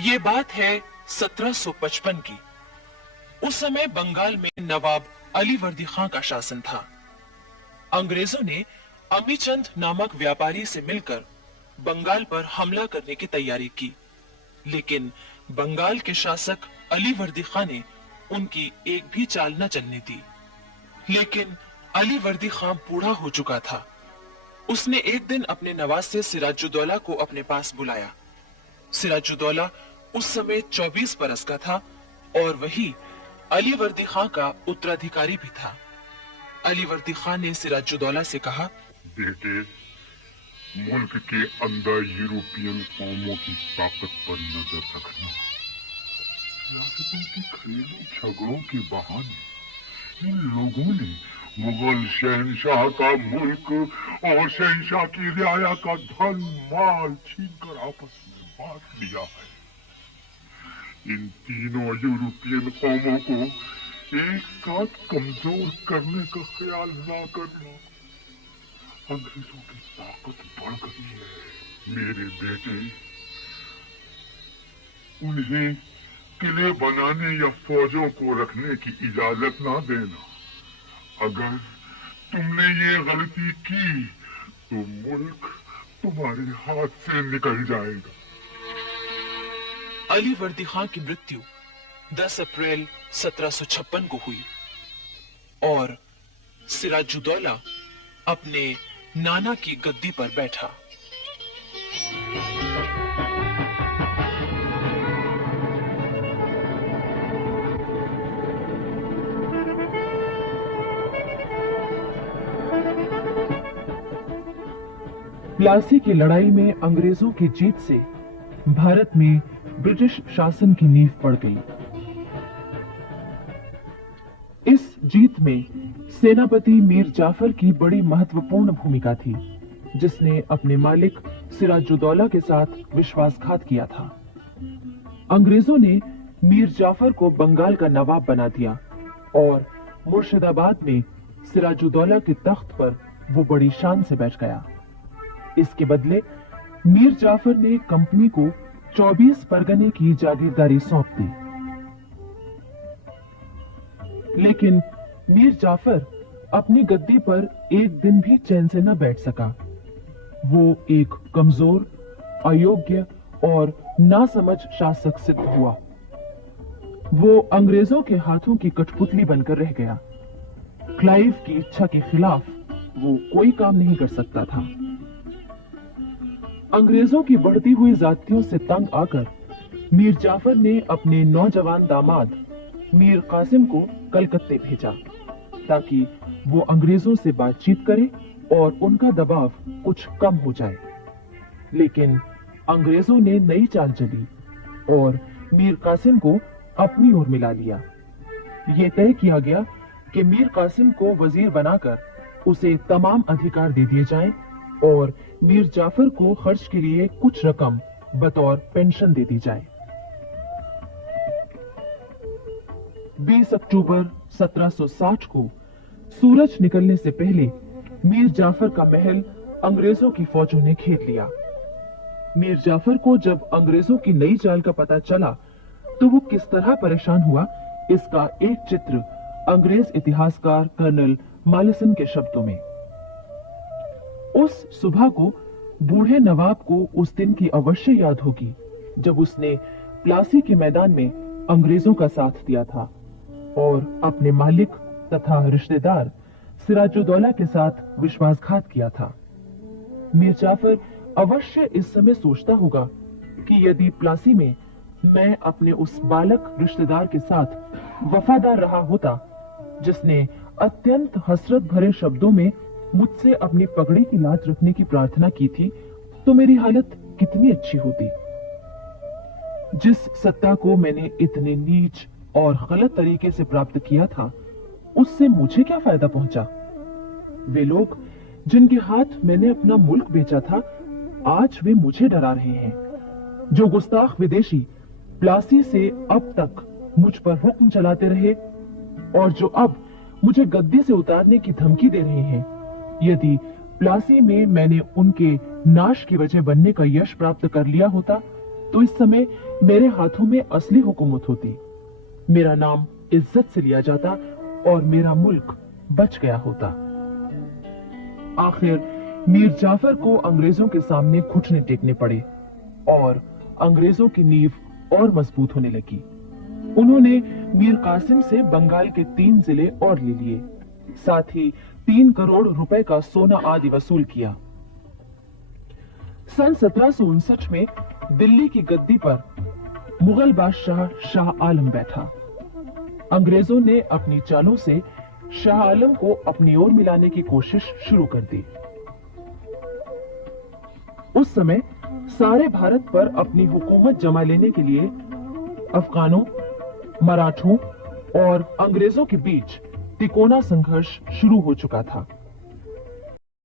ये बात है 1755 की। उस समय बंगाल में नवाब अली वर्दी खां का शासन था। अंग्रेजों ने अमीचंद नामक व्यापारी से मिलकर बंगाल पर हमला करने की तैयारी की, लेकिन बंगाल के शासक अली वर्दी खां ने उनकी एक भी चाल न चलने दी। लेकिन अली वर्दी खां बूढ़ा हो चुका था। उसने एक दिन अपने नवासे सिराजुद्दौला को अपने पास बुलाया। सिराजुद्दौला उस समय 24 बरस का था और वही अली वर्दी खां का उत्तराधिकारी भी था। अली वर्दी खां ने सिराजुद्दौला से कहा, बेटे, मुल्क के अंदर यूरोपियन कौमों की ताकत पर नजर रखना। सियासतों के घरेलू झगड़ों के बहाने इन लोगों ने मुगल शहंशाह का मुल्क और शहंशाह की रियाया का धन माल छीनकर आपस में बांट लिया है। इन तीनों यूरोपियन कौमों को एक साथ कमजोर करने का ख्याल ना करना। अंग्रेजों की ताकत बढ़ गई है मेरे बेटे। उन्हें किले बनाने या फौजों को रखने की इजाजत ना देना। अगर तुमने ये गलती की तो मुल्क तुम्हारे हाथ से निकल जाएगा। अली वर्दी खां की मृत्यु 10 अप्रैल 1756 को हुई और सिराजुद्दौला अपने नाना की गद्दी पर बैठा। प्लासी की लड़ाई में अंग्रेजों की जीत से भारत में ब्रिटिश शासन की नींव पड़ गई। इस जीत में सेनापति मीर जाफर की बड़ी महत्वपूर्ण भूमिका थी, जिसने अपने मालिक सिराजुद्दौला के साथ विश्वासघात किया था। अंग्रेजों ने मीर जाफर को बंगाल का नवाब बना दिया और मुर्शिदाबाद में सिराजुद्दौला के तख्त पर वो बड़ी शान से बैठ गया। इसके बदले मीर जाफर ने कंपनी को 24 परगने की जागीरदारी सौंप दी। लेकिन मीर जाफर अपनी गद्दी पर एक दिन भी चैन से न बैठ सका। वो एक कमजोर, अयोग्य और नासमझ शासक सिद्ध हुआ। वो अंग्रेजों के हाथों की कठपुतली बनकर रह गया। क्लाइव की इच्छा के खिलाफ वो कोई काम नहीं कर सकता था। अंग्रेजों की बढ़ती हुई जातियों से तंग आकर मीर जाफर ने अपने नौजवान दामाद मीर कासिम को कलकत्ते भेजा ताकि वो अंग्रेजों से बातचीत करे और उनका दबाव कुछ कम हो जाए। लेकिन अंग्रेजों ने नई चाल चली और मीर कासिम को अपनी ओर मिला लिया। ये तय किया गया कि मीर कासिम को वजीर बनाकर उसे तमाम अधिकार दे दिए जाएं और मीर जाफर को खर्च के लिए कुछ रकम बतौर पेंशन दे दी जाए। 20 अक्टूबर 1760 को सूरज निकलने से पहले मीर जाफर का महल अंग्रेजों की फौजों ने घेर लिया। मीर जाफर को जब अंग्रेजों की नई चाल का पता चला तो वो किस तरह परेशान हुआ, इसका एक चित्र अंग्रेज इतिहासकार कर्नल मालिसन के शब्दों में। उस सुबह को बूढ़े नवाब को उस दिन की अवश्य याद होगी जब उसने प्लासी के मैदान में अंग्रेजों का साथ दिया था और अपने मालिक तथा रिश्तेदार सिराजुद्दौला के साथ विश्वासघात किया था। मीर जाफर अवश्य इस समय सोचता होगा कि यदि प्लासी में मैं अपने उस बालक रिश्तेदार के साथ वफादार रहा होता जिसने अत्यंत हसरत भरे शब्दों में मुझसे अपनी पगड़ी की लाज रखने की प्रार्थना की थी, तो मेरी हालत कितनी अच्छी होती। जिस सत्ता को मैंने इतने नीच और गलत तरीके से प्राप्त किया था, उससे मुझे क्या फायदा पहुंचा। वे लोग जिनके हाथ मैंने अपना मुल्क बेचा था, आज वे मुझे डरा रहे हैं। जो गुस्ताख विदेशी प्लासी से अब तक मुझ पर हुक्म चलाते रहे और जो अब मुझे गद्दी से उतारने की धमकी दे रहे हैं, यदि प्लासी में मैंने उनके नाश की वजह बनने का यश प्राप्त कर लिया होता तो इस समय मेरे हाथों में असली हुकूमत होती, मेरा नाम इज्जत से लिया जाता और मेरा मुल्क बच गया होता। आखिर मीर जाफर को अंग्रेजों के सामने घुटने टेकने पड़े और अंग्रेजों की नींव और मजबूत होने लगी। उन्होंने मीर कासिम से बंगाल के 3 जिले और ले लिए, साथ ही 3 करोड़ रुपए का सोना आदि वसूल किया। सन 1759 में दिल्ली की गद्दी पर मुगल बादशाह शाह आलम बैठा। अंग्रेजों ने अपनी चालों से शाह आलम को अपनी ओर मिलाने की कोशिश शुरू कर दी। उस समय सारे भारत पर अपनी हुकूमत जमा लेने के लिए अफगानों, मराठों और अंग्रेजों के बीच तिकोना संघर्ष शुरू हो चुका था।